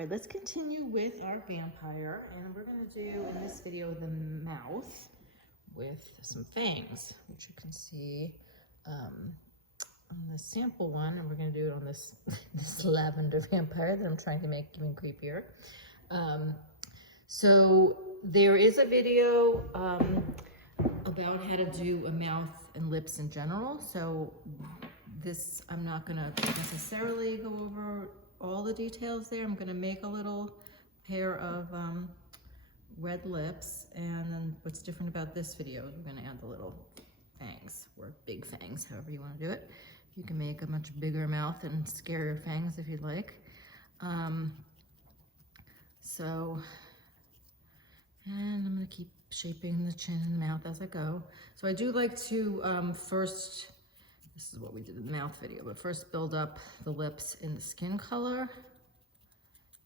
right, let's continue with our vampire, and we're gonna do in this video the mouth with some fangs, which you can see on the sample one, and we're gonna do it on this this lavender vampire that I'm trying to make even creepier. So there is a video about how to do a mouth and lips in general. So this, I'm not gonna necessarily go over all the details there. I'm gonna make a little pair of red lips, and then what's different about this video is we're gonna add the little fangs, or big fangs, however you wanna do it. You can make a much bigger mouth and scarier fangs if you'd like. And I'm gonna keep shaping the chin and the mouth as I go. So I do like to first, this is what we did in the mouth video, but first build up the lips in the skin color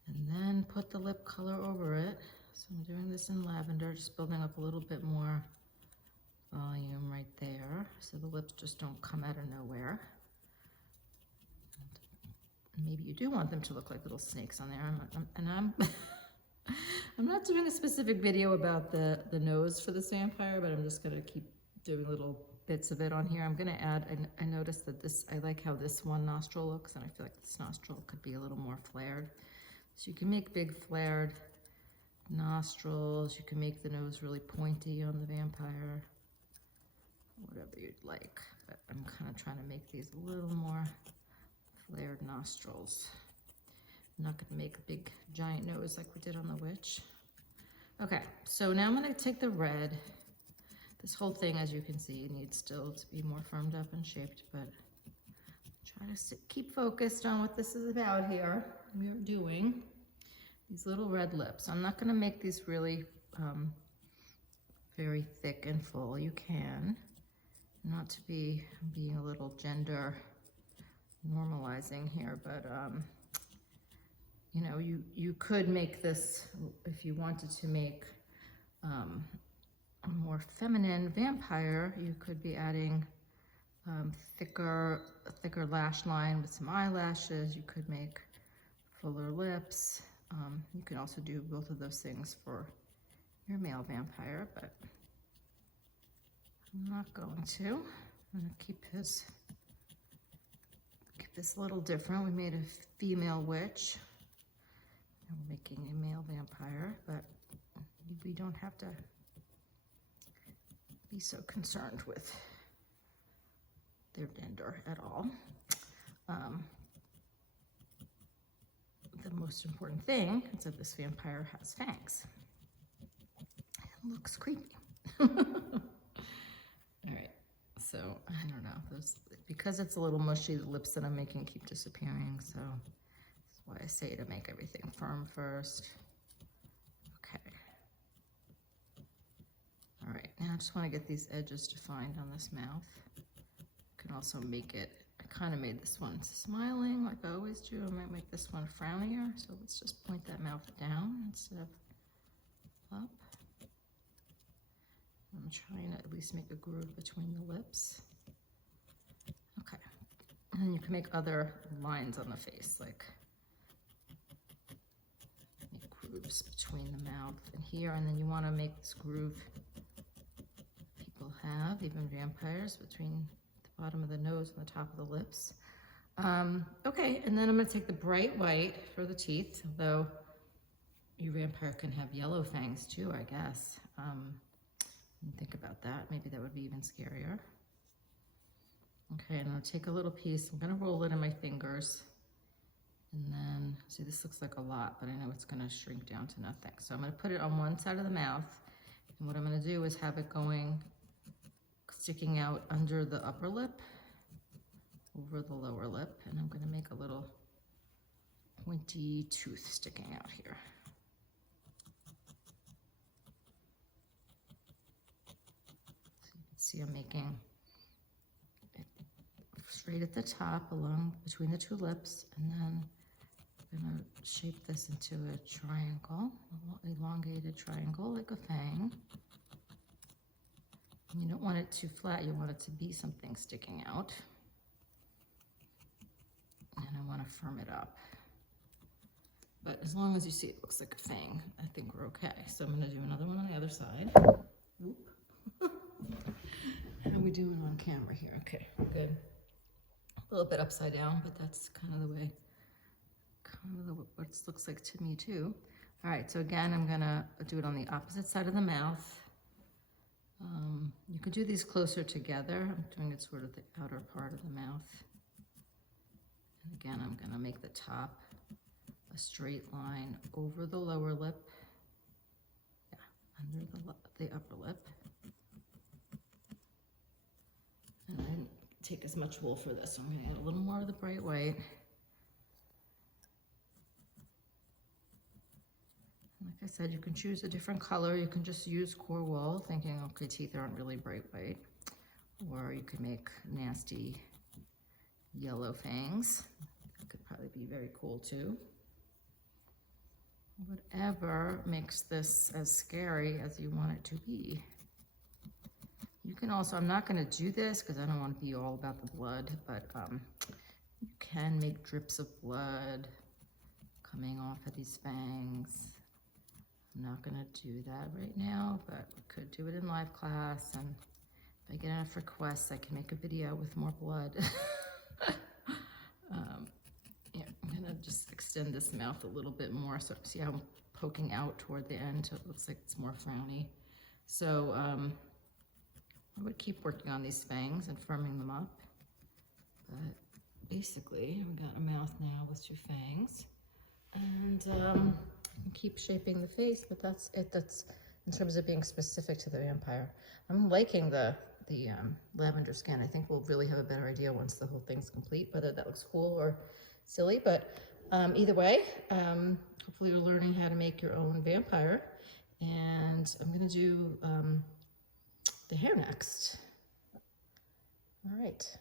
and then put the lip color over it. So I'm doing this in lavender, just building up a little bit more volume right there so the lips just don't come out of nowhere. And maybe you do want them to look like little snakes on there. I'm not doing a specific video about the nose for this vampire, but I'm just gonna keep doing little bits of it on here. I'm gonna add, I noticed that this, I like how this one nostril looks, and I feel like this nostril could be a little more flared. So you can make big flared nostrils. You can make the nose really pointy on the vampire, whatever you'd like. But I'm kind of trying to make these a little more flared nostrils. I'm not gonna make a big giant nose like we did on the witch. Okay, so now I'm gonna take the red. This whole thing, as you can see, needs still to be more firmed up and shaped, but try to keep focused on what this is about here. We are doing these little red lips. I'm not gonna make these really very thick and full. You can, not to be being a little gender normalizing here, but you know, you could make this, if you wanted to make a more feminine vampire, you could be adding a thicker lash line with some eyelashes. You could make fuller lips. You can also do both of those things for your male vampire, but I'm not going to. I'm gonna keep this a little different. We made a female witch. We're making a male vampire, but we don't have to be so concerned with their gender at all. The most important thing is that this vampire has fangs. It looks creepy. All right, so I don't know, because it's a little mushy, the lips that I'm making keep disappearing, so that's why I say to make everything firm first. Okay. All right, now I just want to get these edges defined on this mouth. You can also make it, I kind of made this one smiling like I always do. I might make this one frownier, so let's just point that mouth down instead of up. I'm trying to at least make a groove between the lips. Okay, and then you can make other lines on the face, like make grooves between the mouth and here, and then you want to make this groove people have, even vampires, between the bottom of the nose and the top of the lips. Okay, and then I'm going to take the bright white for the teeth, although your vampire can have yellow fangs too, I guess. Think about that. Maybe that would be even scarier. Okay, and I'll take a little piece. I'm going to roll it in my fingers. And then, see, this looks like a lot, but I know it's going to shrink down to nothing. So I'm going to put it on one side of the mouth. And what I'm going to do is have it sticking out under the upper lip, over the lower lip. And I'm going to make a little pointy tooth sticking out here. See, I'm making it straight at the top along between the two lips, and then I'm gonna shape this into a triangle, an elongated triangle like a fang. And you don't want it too flat, you want it to be something sticking out. And I want to firm it up. But as long as you see it looks like a fang, I think we're okay. So I'm gonna do another one on the other side. Whoop. How are we doing on camera here? Okay, good. A little bit upside down, but that's kind of the way, what it looks like to me too. All right, so again, I'm gonna do it on the opposite side of the mouth. You could do these closer together. I'm doing it sort of the outer part of the mouth. And again, I'm gonna make the top a straight line over the lower lip. Yeah, under the upper lip. And I didn't take as much wool for this, so I'm gonna add a little more of the bright white. Like I said, you can choose a different color. You can just use core wool, thinking, okay, teeth aren't really bright white. Or you could make nasty yellow fangs. That could probably be very cool too. Whatever makes this as scary as you want it to be. You can also, I'm not gonna do this because I don't want to be all about the blood, but you can make drips of blood coming off of these fangs. I'm not gonna do that right now, but we could do it in live class, and if I get enough requests, I can make a video with more blood. Yeah, I'm gonna just extend this mouth a little bit more, so see how I'm poking out toward the end, so it looks like it's more frowny. So I would keep working on these fangs and firming them up, but basically we got a mouth now with 2 fangs, and keep shaping the face, but that's it. That's in terms of being specific to the vampire. I'm liking the lavender skin. I think we'll really have a better idea once the whole thing's complete, whether that looks cool or silly, but either way, hopefully you're learning how to make your own vampire, and I'm gonna do the hair next. All right.